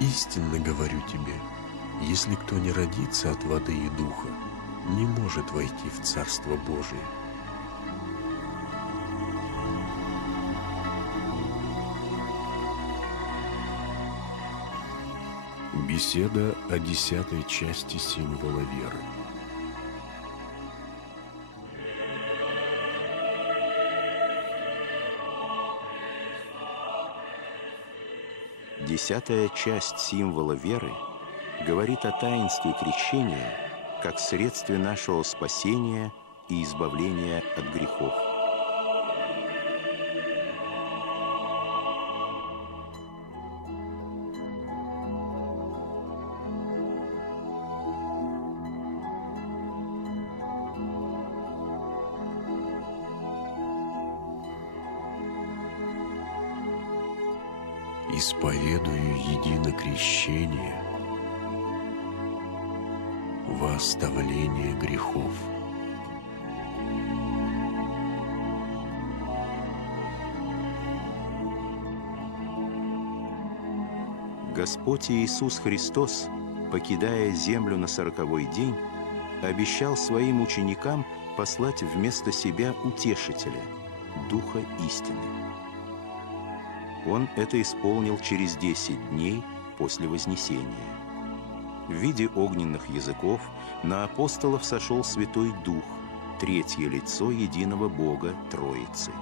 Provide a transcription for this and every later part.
Истинно говорю тебе, если кто не родится от воды и духа, не может войти в Царство Божие». Беседа о 10-й части символа веры. Десятая часть символа веры говорит о таинстве крещения как средстве нашего спасения и избавления от грехов. «Исповедую едино крещение во оставление грехов». Господь Иисус Христос, покидая землю на 40-й день, обещал своим ученикам послать вместо себя Утешителя, Духа истины. Он это исполнил через 10 дней после Вознесения. В виде огненных языков на апостолов сошел Святой Дух, третье лицо единого Бога Троицы.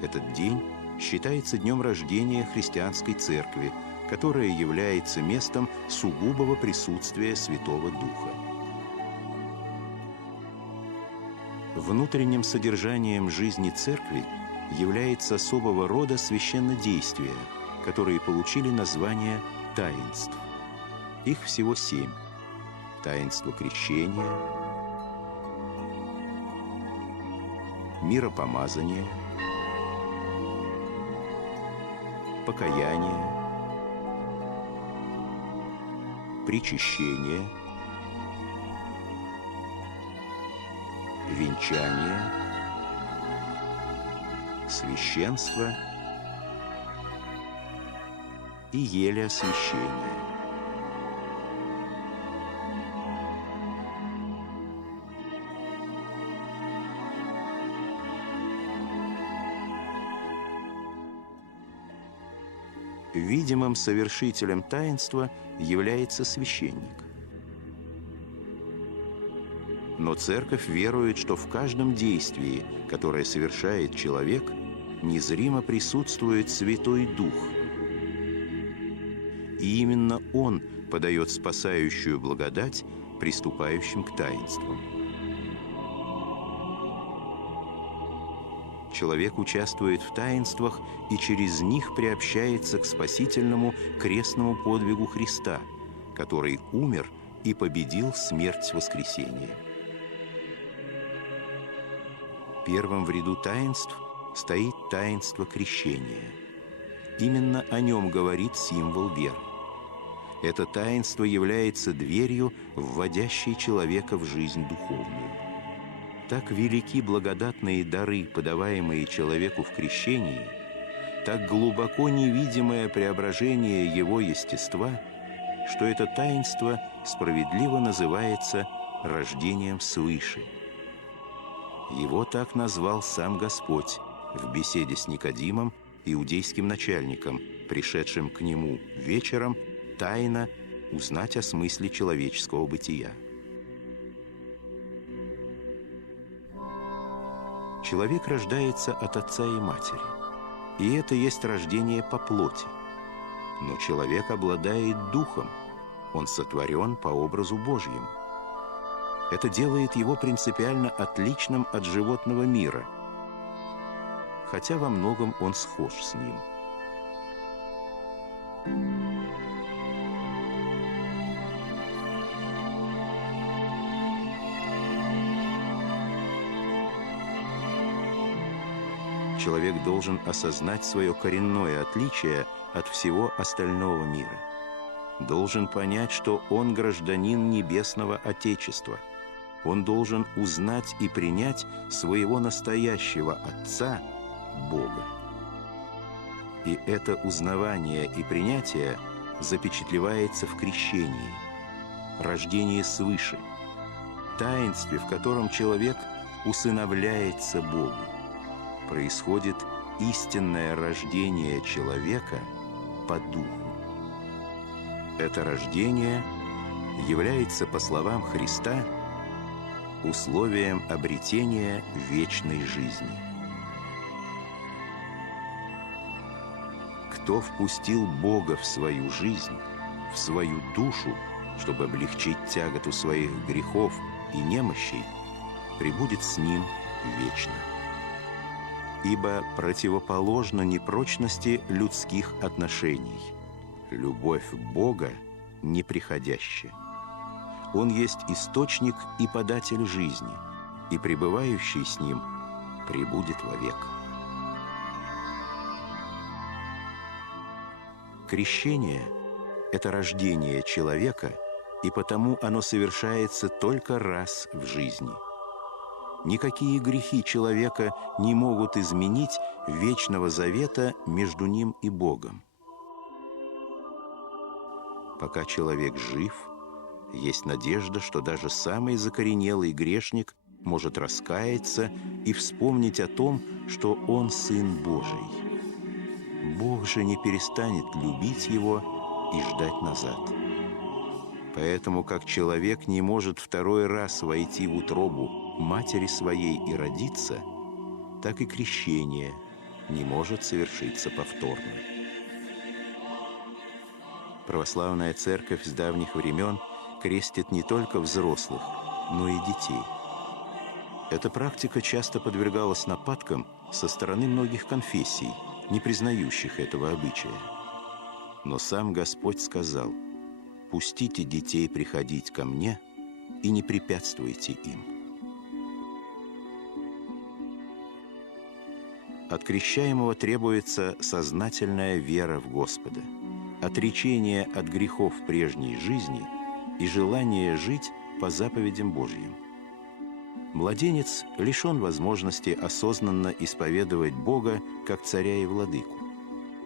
Этот день считается днем рождения христианской церкви, которая является местом сугубого присутствия Святого Духа. Внутренним содержанием жизни церкви является особого рода священнодействия, которые получили название таинств. Их всего 7. Таинство крещения, миропомазание, покаяние, причащение, венчание, священство и елеосвящение. Видимым совершителем таинства является священник. Но Церковь верует, что в каждом действии, которое совершает человек, незримо присутствует Святой Дух. И именно Он подает спасающую благодать приступающим к таинствам. Человек участвует в таинствах и через них приобщается к спасительному крестному подвигу Христа, который умер и победил смерть воскресения. Первым в ряду таинств стоит таинство крещения. Именно о нем говорит символ веры. Это таинство является дверью, вводящей человека в жизнь духовную. Так велики благодатные дары, подаваемые человеку в крещении, так глубоко невидимое преображение его естества, что это таинство справедливо называется рождением свыше. Его так назвал сам Господь в беседе с Никодимом, иудейским начальником, пришедшим к нему вечером тайно узнать о смысле человеческого бытия. Человек рождается от отца и матери, и это есть рождение по плоти. Но человек обладает духом, он сотворен по образу Божьему. Это делает его принципиально отличным от животного мира, хотя во многом он схож с ним. Человек должен осознать свое коренное отличие от всего остального мира. Должен понять, что он гражданин Небесного Отечества. Он должен узнать и принять своего настоящего Отца, Бога. И это узнавание и принятие запечатлевается в крещении, рождении свыше, таинстве, в котором человек усыновляется Богу. Происходит истинное рождение человека по духу. Это рождение является, по словам Христа, условием обретения вечной жизни. Кто впустил Бога в свою жизнь, в свою душу, чтобы облегчить тяготу своих грехов и немощей, пребудет с Ним вечно. Ибо противоположно непрочности людских отношений любовь Бога неприходящая. Он есть источник и податель жизни, и пребывающий с Ним пребудет вовек. Крещение – это рождение человека, и потому оно совершается только раз в жизни. Никакие грехи человека не могут изменить вечного завета между ним и Богом. Пока человек жив, есть надежда, что даже самый закоренелый грешник может раскаяться и вспомнить о том, что он Сын Божий. Бог же не перестанет любить его и ждать назад. Поэтому, как человек не может второй раз войти в утробу матери своей и родиться, так и крещение не может совершиться повторно. Православная Церковь с давних времен крестит не только взрослых, но и детей. Эта практика часто подвергалась нападкам со стороны многих конфессий, не признающих этого обычая. Но сам Господь сказал: «Пустите детей приходить ко мне и не препятствуйте им». От крещаемого требуется сознательная вера в Господа, отречение от грехов прежней жизни и желание жить по заповедям Божьим. Младенец лишен возможности осознанно исповедовать Бога как царя и владыку.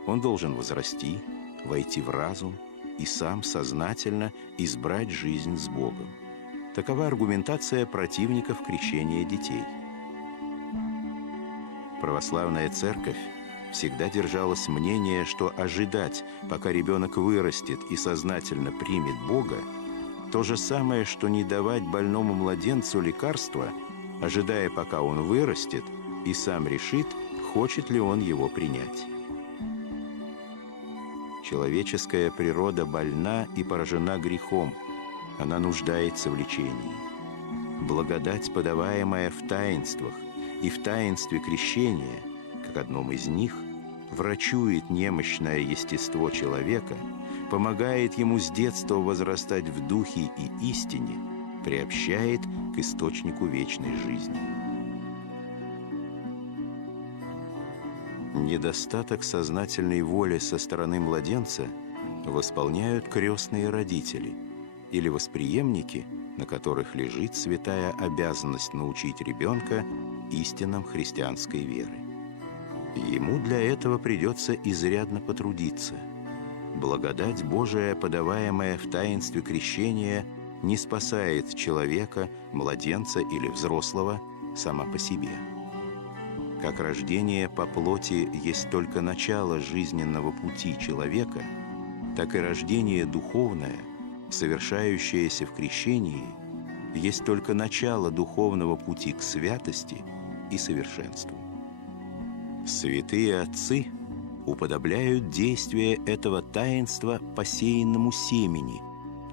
Он должен возрасти, войти в разум и сам сознательно избрать жизнь с Богом. Такова аргументация противников крещения детей. Православная Церковь всегда держалась мнения, что ожидать, пока ребенок вырастет и сознательно примет Бога, то же самое, что не давать больному младенцу лекарства, ожидая, пока он вырастет и сам решит, хочет ли он его принять. Человеческая природа больна и поражена грехом, она нуждается в лечении. Благодать, подаваемая в таинствах и в таинстве крещения, как одном из них, врачует немощное естество человека, помогает ему с детства возрастать в духе и истине, приобщает к источнику вечной жизни. Недостаток сознательной воли со стороны младенца восполняют крестные родители или восприемники, на которых лежит святая обязанность научить ребенка истинам христианской веры. Ему для этого придется изрядно потрудиться. Благодать Божия, подаваемая в таинстве крещения, не спасает человека, младенца или взрослого сама по себе. Как рождение по плоти есть только начало жизненного пути человека, так и рождение духовное, совершающееся в крещении, есть только начало духовного пути к святости и совершенству. Святые отцы уподобляют действие этого таинства посеянному семени,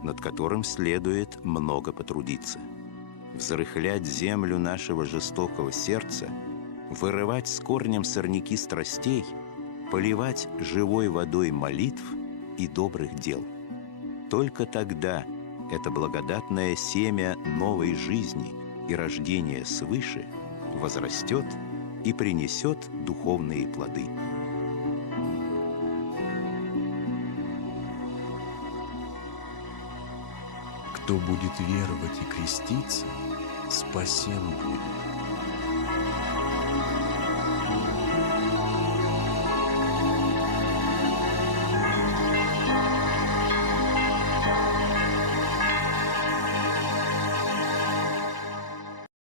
над которым следует много потрудиться. Взрыхлять землю нашего жестокого сердца, вырывать с корнем сорняки страстей, поливать живой водой молитв и добрых дел. Только тогда это благодатное семя новой жизни и рождения свыше возрастет и принесет духовные плоды. Кто будет веровать и креститься, спасен будет.